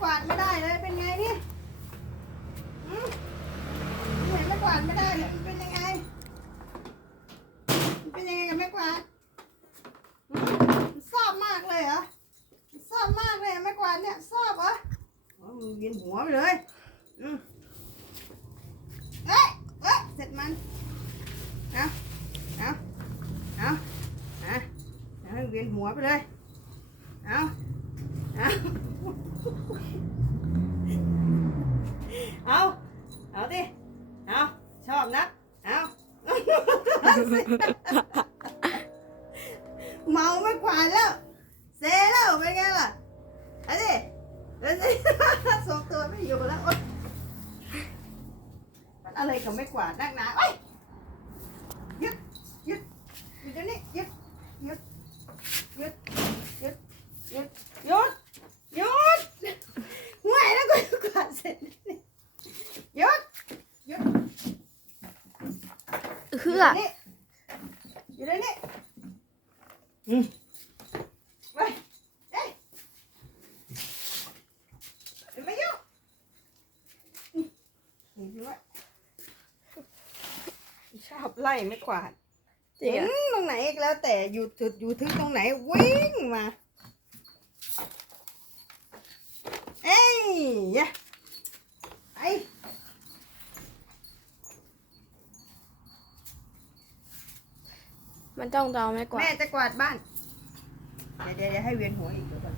กวาดไม่ได้เลยเป็นไงนี่เห็นไม่กวาดไม่ได้เลยมันเป็นยังไงมันเป็นยังไงกับแม่กวาดมันชอบมากเลยเหรอชอบมากเลยอะแม่กวาดเนี่ยชอบเหรอโอ้มึงกินหัวไปเลยเอ้ยเอ้ยเสร็จมันเอาเอาเอาเอาเอาให้เวียนหัวไปเลยเอา เอาเอา เอาดิ เอา ชอบนะเอา เมาไม่กวาดแล้ว เซแล้วเป็นไงล่ะเอันนี้เป็นสิทรงตัวไม่อยู่แล้วโอ๊ยมันอะไรกับไม่กวาดนักหนาโอ้ยยุดยุดหยุดเดี๋ยวนี้ยุดยุดยุดยุดยุดยุดหยุดห่วยแล้วก็กวาดเสร็จหยุดหยุด เฮืออยู่ในนี้อืมไปเอ้ยอย่ามายุ่งอืมนี่ด้วยชอบไล่ไม่กวาดจริงเห็นอะตรงไหนก็แล้วแต่อยู่จุดอยู่ถึงตรงไหนวิ่งมา เอ้ยยะไอ มันต้องเอาไม่กวาด แม่จะกวาดบ้าน เดี๋ยวเดี๋ยวเดี๋ยวให้เวียนหัวอีกเดี๋ยวก่อน